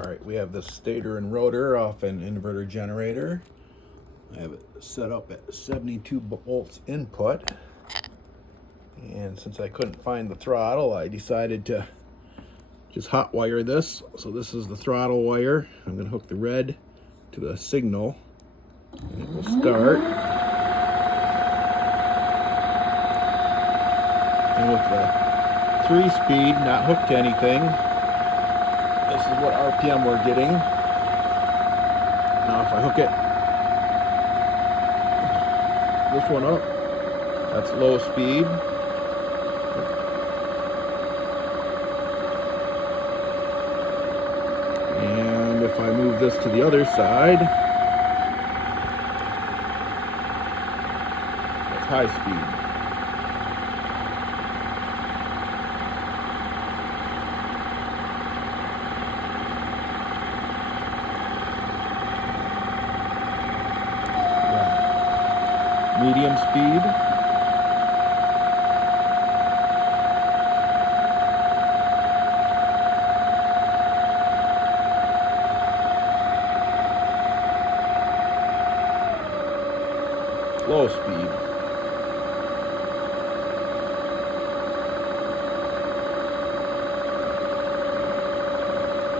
Alright, we have the stator and rotor off an inverter generator. I have it set up at 72 volts input. And since I couldn't find the throttle, I decided to just hot wire this. So this is the throttle wire. I'm going to hook the red to the signal and it will start. And with the 3-speed, not hooked to anything, this is what RPM we're getting. Now if I hook it, this one up, that's low speed. And if I move this to the other side, that's high speed. Medium speed. Low speed.